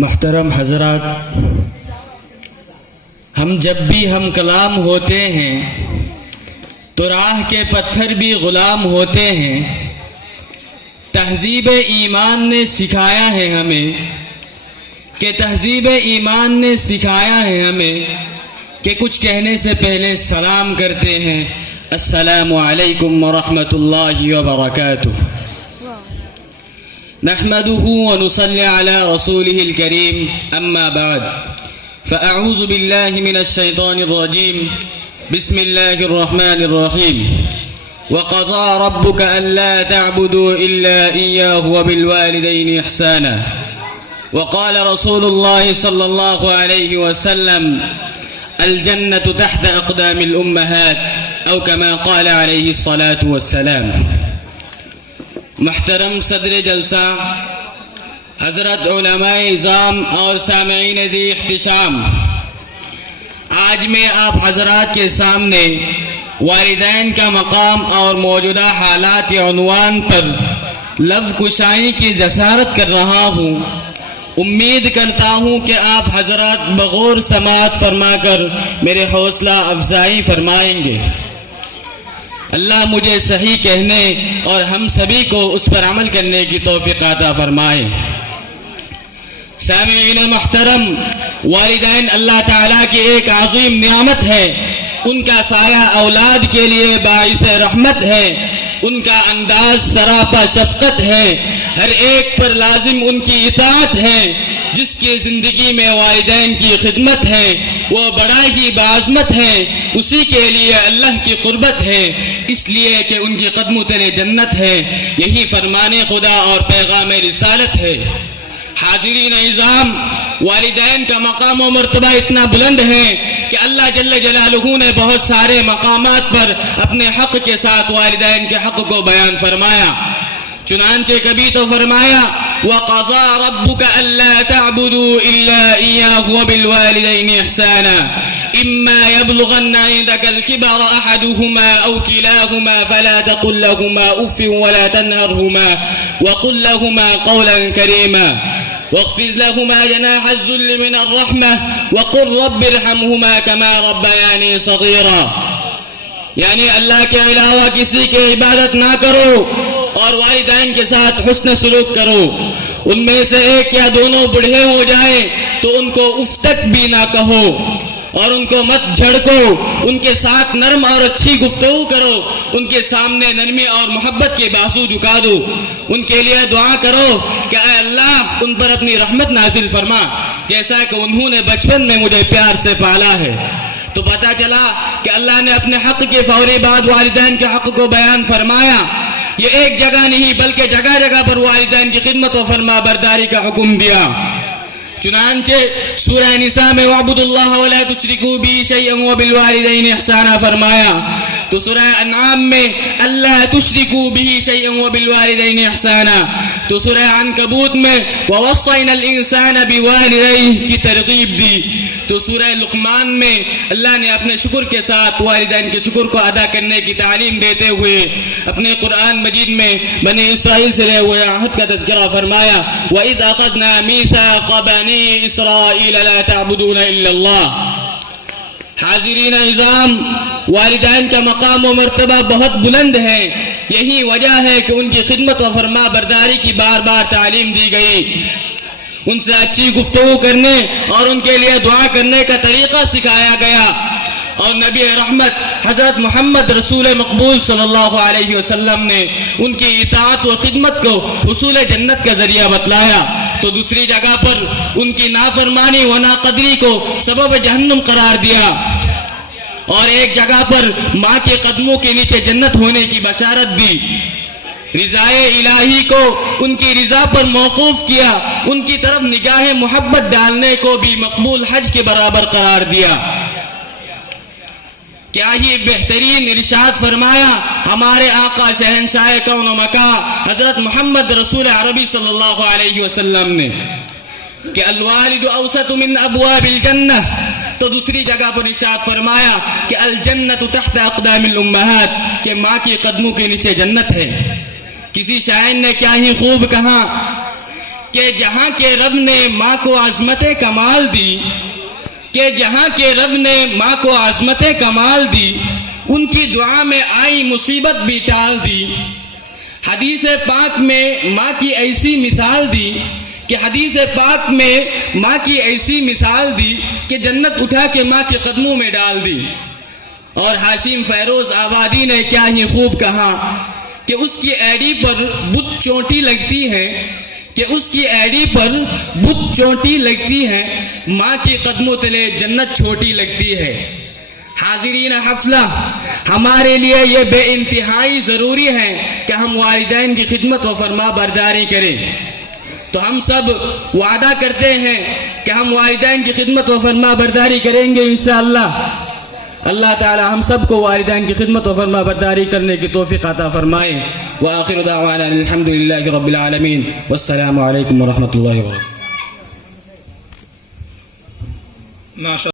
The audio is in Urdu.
محترم حضرات، ہم جب بھی ہم کلام ہوتے ہیں تو راہ کے پتھر بھی غلام ہوتے ہیں۔ تہذیب ایمان نے سکھایا ہے ہمیں کہ کہ کچھ کہنے سے پہلے سلام کرتے ہیں، السلام علیکم ورحمۃ اللہ وبرکاتہ۔ نحمده ونصلي على رسوله الكريم، أما بعد فأعوذ بالله من الشيطان الرجيم، بسم الله الرحمن الرحيم۔ وقضى ربك ألا تعبدوا إلا إياه وبالوالدين إحسانا، وقال رسول الله صلى الله عليه وسلم الجنة تحت أقدام الأمهات، أو كما قال عليه الصلاة والسلام۔ محترم صدر جلسہ، حضرت علماء اعظام اور سامعین ذی احتشام، آج میں آپ حضرات کے سامنے والدین کا مقام اور موجودہ حالات کے عنوان پر لفظ کشائی کی جسارت کر رہا ہوں۔ امید کرتا ہوں کہ آپ حضرات بغور سماعت فرما کر میرے حوصلہ افزائی فرمائیں گے۔ اللہ مجھے صحیح کہنے اور ہم سبھی کو اس پر عمل کرنے کی توفیق عطا فرمائے۔ سامعین محترم، والدین اللہ تعالیٰ کی ایک عظیم نعمت ہے۔ ان کا سایہ اولاد کے لیے باعث رحمت ہے، ان کا انداز سراپا شفقت ہے، ہر ایک پر لازم ان کی اطاعت ہے۔ جس کی زندگی میں والدین کی خدمت ہے وہ بڑا ہی باعظمت ہے، اسی کے لیے اللہ کی قربت ہے، اس لیے کہ ان کی قدموں تلے جنت ہے۔ یہی فرمان خدا اور پیغام رسالت ہے۔ حاضرین اعظام، والدین کا مقام و مرتبہ اتنا بلند ہے کہ اللہ جل جلالہ نے بہت سارے مقامات پر اپنے حق کے ساتھ والدین کے حق کو بیان فرمایا۔ چنانچہ کبھی تو فرمایا وَقَضَى رَبُّكَ أَلَّا تَعْبُدُوا إِلَّا إِيَّاهُ وَبِالْوَالِدَيْنِ إِحْسَانًا إِمَّا يَبْلُغَنَّ عِندَكَ الْكِبَرَ أَحَدُهُمَا أَوْ كِلَاهُمَا فَلَا تَقُل لَّهُمَا أُفٍّ وَلَا تَنْهَرْهُمَا وَقُل لَّهُمَا قَوْلًا كَرِيمًا واخفض لهما جناح الذل من الرحمة وقل رب ارحمهما كما ربياني صغيرا۔ یعنی اللہ کے علاوہ کسی کی عبادت نہ کرو اور والدین کے ساتھ حسن سلوک کرو۔ ان میں سے ایک یا دونوں بوڑھے ہو جائیں تو ان کو اف تک بھی نہ کہو اور ان کو مت جھڑکو، ان کے ساتھ نرم اور اچھی گفتگو کرو، ان کے سامنے نرمی اور محبت کے بازو جھکا دو، ان کے لیے دعا کرو کہ اے اللہ ان پر اپنی رحمت نازل فرما، جیسا کہ انہوں نے بچپن میں مجھے پیار سے پالا ہے۔ تو پتہ چلا کہ اللہ نے اپنے حق کے فوری بعد والدین کے حق کو بیان فرمایا۔ یہ ایک جگہ نہیں بلکہ جگہ جگہ پر والدین کی خدمت و فرما برداری کا حکم دیا۔ چنانچہ سورہ نساء میں وَاعْبُدُوا اللَّهَ وَلَا تُشْرِكُوا بِهِ شَيْئًا وَبِالْوَالِدَيْنِ إِحْسَانًا فرمایا۔ تو سورہ انعام میں اللہ تشرکوا به شیئا وبالوالدین احسانا، تو سورہ عنکبوت میں ووصینا الانسان بوالدیہ کی ترغیب دی، تو سورہ لقمان میں اللہ نے اپنے شکر کے ساتھ والدین کے شکر کو ادا کرنے کی تعلیم دیتے ہوئے اپنے قرآن مجید میں بنی اسرائیل سے لے ہوئے عہد کا تذکرہ فرمایا، وَإِذْ أَخَذْنَا مِيثَاقَ بَنِي إِسْرَائِيلَ لَا تَعْبُدُونَ إِلَّا اللَّهَ۔ حاضرین اعظام، والدین کا مقام و مرتبہ بہت بلند ہے، یہی وجہ ہے کہ ان کی خدمت و فرما برداری کی بار بار تعلیم دی گئی، ان سے اچھی گفتگو کرنے اور ان کے لیے دعا کرنے کا طریقہ سکھایا گیا، اور نبی رحمت حضرت محمد رسول مقبول صلی اللہ علیہ وسلم نے ان کی اطاعت و خدمت کو حصول جنت کا ذریعہ بتلایا۔ تو دوسری جگہ پر ان کی نافرمانی و ناقدری کو سبب جہنم قرار دیا، اور ایک جگہ پر ماں کے قدموں کے نیچے جنت ہونے کی بشارت دی۔ رضائے الہی کو ان کی رضا پر موقوف کیا، ان کی طرف نگاہ محبت ڈالنے کو بھی مقبول حج کے برابر قرار دیا۔ کیا ہی بہترین ارشاد فرمایا ہمارے آقا شہنشاہ کون و مکان حضرت محمد رسول عربی صلی اللہ علیہ وسلم نے کہ الوالد اوسط من ابواب الجنہ، تو دوسری جگہ پر ارشاد فرمایا کہ الجنت تحت اقدام الامہات، کہ ماں کی قدموں کے نیچے جنت ہے۔ کسی شاعر نے کیا ہی خوب کہا کہ جہاں کے رب نے ماں کو عظمت کمال دی، کہ جہاں کے رب نے ماں کو عظمت کمال دی، ان کی دعا میں آئی مصیبت بھی ٹال دی۔ حدیث پاک میں ماں کی ایسی مثال دی کہ حدیث پاک میں ماں کی ایسی مثال دی کہ جنت اٹھا کے ماں کے قدموں میں ڈال دی۔ اور ہاشم فیروز آبادی نے کیا ہی خوب کہا کہ اس کی ایڑی پر بت چونٹی لگتی ہے، کہ اس کی ایڑی پر بت چونٹی لگتی ہے، ماں کی قدموں تلے جنت چھوٹی لگتی ہے۔ حاضرین حفلہ، ہمارے لیے یہ بے انتہائی ضروری ہے کہ ہم والدین کی خدمت و فرما برداری کریں۔ تو ہم سب وعدہ کرتے ہیں کہ ہم والدین کی خدمت و فرما برداری کریں گے انشاءاللہ۔ اللہ تعالی ہم سب کو والدین کی خدمت و فرما برداری کرنے کی توفیق عطا فرمائے۔ وآخر دعوانا الحمدللہ رب العالمین، والسلام علیکم ورحمۃ اللہ وبرکاتہ۔